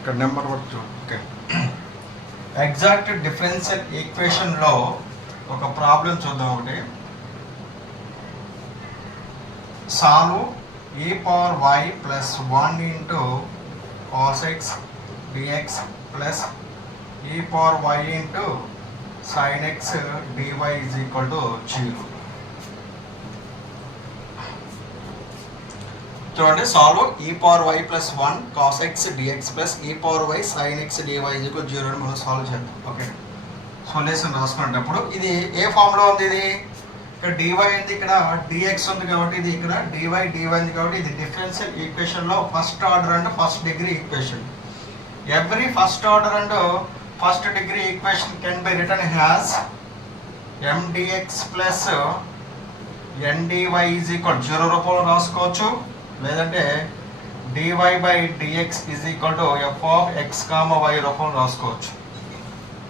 ఇక్కడ number work okay. Exact differential ఈక్వేషన్లో ఒక ప్రాబ్లం చూద్దాం. ఒకటి solve e power y plus 1 into cos x dx plus e power y into sin x dy is equal to 0. చూడండి, solve e power y plus 1 cos x dx plus e power y sin x dy is equal to 0 అని మనం సాల్వ్ చేద్దాం. Okay, solution రాసుకునేటప్పుడు ఇది ఏ ఫామ్లో ఉంది? ఇది ఇక్కడ dy ఉంది, ఇక్కడ dx ఉంది కాబట్టి ఇది ఇక్కడ dy ఉంది కాబట్టి ఇది డిఫరెన్షియల్ ఈక్వేషన్లో first order and first degree equation. Every first order and first degree equation can be return has mdx plus ndy is equal 0 రూపంలో రాసుకోవచ్చు, లేదంటే dy by dx is equal to f of x comma y రూపంలో రాసుకోవచ్చు.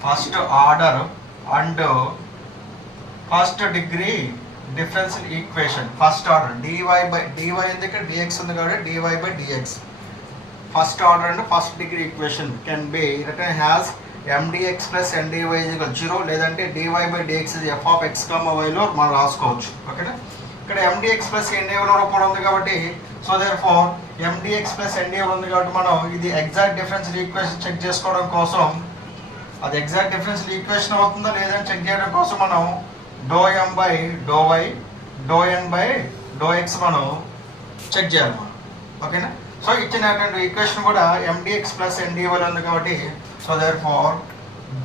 First order and first degree differential equation first order dy ఉంది, ఇక్కడ dx ఉంది కాబట్టి dy by dx first order and first degree equation can be return has mdx plus ndy is equal 0, లేదంటే dy by dx is f of x comma y లో మనం రాసుకోవచ్చు. ఓకేనా, ఇక్కడ mdx ప్లస్ ndy రూపంలో ఉంది కాబట్టి so therefore mdx plus ndy ఉంది కాబట్టి మనం ఇది ఎగ్జాక్ట్ డిఫరెన్షియల్ ఈక్వేషన్ చెక్ చేసుకోవడం కోసం, అది ఎగ్జాక్ట్ డిఫరెన్షియల్ ఈక్వేషన్ అవుతుందా లేదని చెక్ చేయడం కోసం మనం డో m బై డో y డో n బై డో x మనం చెక్ చేయాలి మనం. ఓకేనా, సో ఇచ్చినటువంటి ఈక్వేషన్ కూడా mdx ప్లస్ ndy ఉంది కాబట్టి so therefore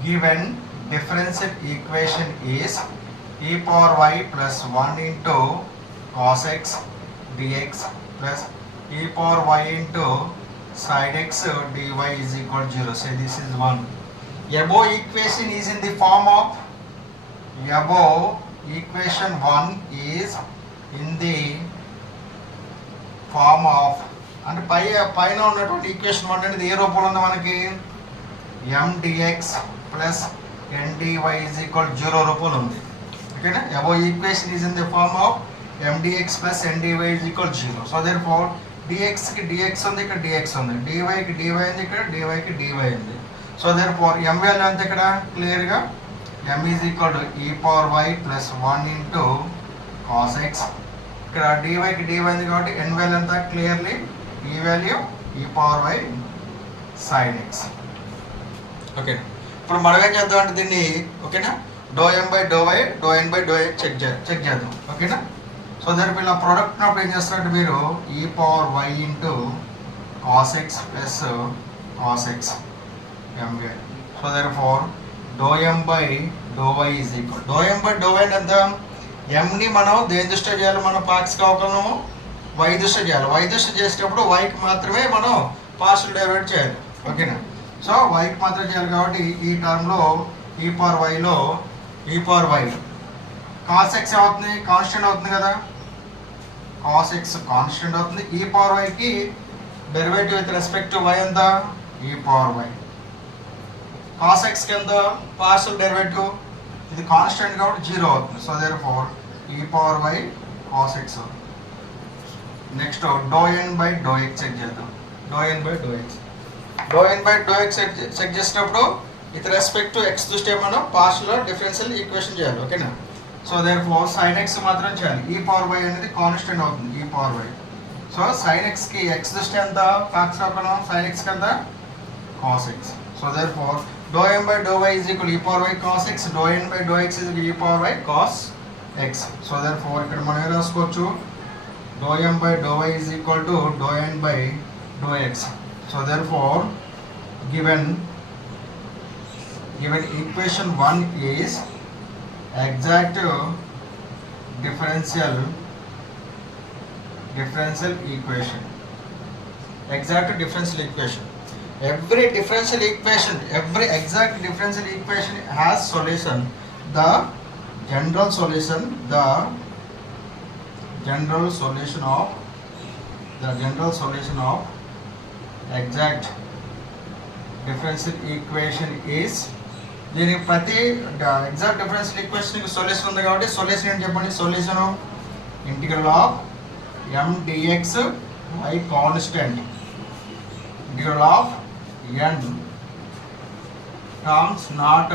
given differential equation is e power y plus 1 into cos x dx plus e power y into sin x dy is equal to 0. Say this is 1. Above equation is in the form of, above equation 1 is in the form of, అంటే పైన ఉన్నటువంటి ఈక్వేషన్ 1 అనేది ఏ రూపంలో ఉంది మనకి? mdx plus ndy is equal to 0 రూపంలో ఉంది. ఓకేనా, above equation is in the form of mdx plus ndy is equal to 0. So therefore dx కి dx ఉంది, ఇక్కడ dx ఉంది, dy కి dy ఉంది, ఇక్కడ dy కి dy ఉంది. సో therefore m వాల్యూ అంతే ఇక్కడ క్లియర్గా m is equal to e power y plus 1 into cos x, ఇక్కడ dy కి dy ఉంది కాబట్టి n వాల్యూ అంతా క్లియర్లీ ఈ value e power y sin x. Okay, ఇప్పుడు మనం ఏం చేద్దాం అంటే దీన్ని ఓకేనా డో m బై డో y డో n by do x check చేద్దాం. ఓకేనా, సో దానికి ఇలా ప్రోడక్ట్ ఉన్నప్పుడు ఏం చేస్తారంటే మీరు e power y into cos x plus cos x m. So therefore డో m బై డో y ఈజ్ ఈక్వల్, డో m బై డో y ఎంత? mని మనం దేని దృష్ట్యా చేయాలి? మనం పాక్షిక అవకలనము y దృష్ట్యా చేయాలి. y దృష్ట్యా చేసేటప్పుడు yకి మాత్రమే మనం పార్షియల్ డెరివేట్ చేయాలి. ఓకేనా, సో yకి మాత్రమే చేయాలి కాబట్టి ఈ టర్మ్లో e పవర్ yలో e power y cos x అవుతుంది, కాన్స్టెంట్ అవుతుంది కదా, cos x కాన్స్టెంట్ అవుతుంది. e పవర్ y కి derivative with respect to y ఎంత? e power y. cos x కి ఎంత? పార్షియల్ డెరివేటివ్, ఇది కాన్స్టెంట్ కాబట్టి 0 అవుతుంది. So therefore e power y cos x అవుతుంది. Next do n by do x check చేద్దాం. Do n by do x, do n by do x check చేసినప్పుడు with respect to x దృష్ట్యా మనం partial differential equation చేయాలి. ఓకేనా, so therefore sin x మాత్రం చేయాలి. e power y అనేది కాన్స్టెంట్ అవుతుంది, e power y. So sin x కి x దృష్ట్యా ఎంత? పాక్షికం sin x కి ఎంత? cos x. సో దేర్ఫోర్ డో m బై డో y is equal e power y cos x, do n by do x is equal e power y cos x. So therefore ఇక్కడ మనం ఏం రాసుకోవచ్చు? డో m బై డో y ఈజ్ ఈక్వల్ టు డో n by do x. So therefore given equation 1 is exact differential equation. Exact differential equation. Every exact differential equation has solution. The general solution of exact differential equation is, దీనికి ప్రతి exact differential ఈక్వేషన్కి సొల్యూషన్ ఉంది కాబట్టి సొల్యూషన్ ఏంటి చెప్పండి? Solution integral of m dx by constant, integral of n terms not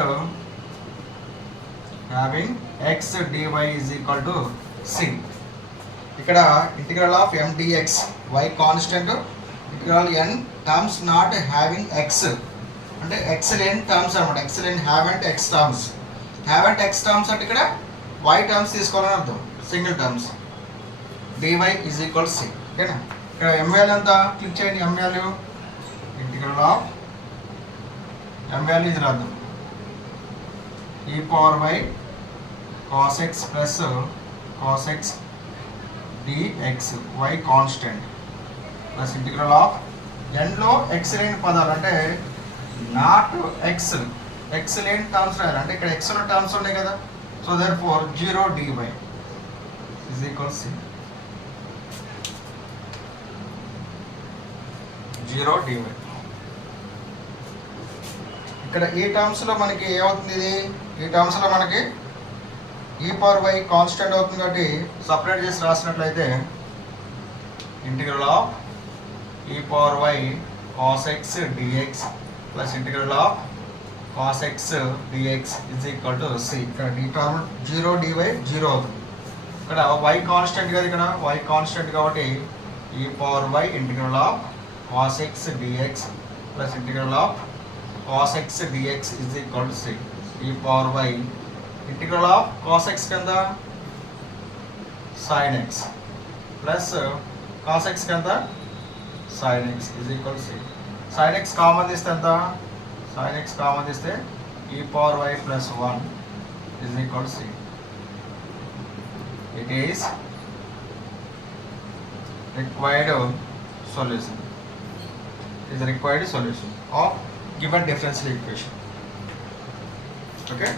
having x dy is equal to c. ఇక్కడ integral of m dx y constant integral n terms not having x అంటే x లేని terms అనమాట. x లేని haven't x terms. Haven't x terms అంటే ఇక్కడ y terms తీసుకోవాలని అర్థం, single terms. dy is equal C. ఓకేనా? ఇక్కడ m వాల్యూ ఎంత క్లిక్ చేయండి. m value integral of m value ఇది రాద్దాం. e power y cos x plus cos x dx y constant plus integral of ఎన్లో ఎక్స్ లేని పదాలు అంటే నాట్ ఎక్స్ లేని టర్మ్స్ రాయాలి. అంటే ఇక్కడ ఎక్స్ ఉన్న టర్మ్స్ ఉన్నాయి కదా, so therefore 0 dy is equal C. 0 dy. ఇక్కడ ఈ టర్మ్స్లో మనకి ఏమవుతుంది, ఇది ఈ టర్మ్స్లో మనకి ఈ పవర్ y కాన్స్టెంట్ అవుతుంది కాబట్టి సపరేట్ చేసి రాసినట్లయితే ఇంటిగ్రల్ ఆఫ్ ఈ power y cos x dx plus integral of cos x dx is equal to c. ఇక్కడ ఈ టర్మ్ 0 dy 0 అవుతుంది. ఇక్కడ y కాన్స్టెంట్ కదా, ఇక్కడ y కాన్స్టెంట్ కాబట్టి ఈ power y integral of cos x dx plus integral of cos x dx is equal to c. ఈ power y integral of cos x కింద sin x plus cos x కింద sin x is equal C. sin x common తీస్తే ఎంత, sin x common తీస్తే ఈ power y plus 1 is equal C. It is required solution. is the required solution of given differential equation. Okay.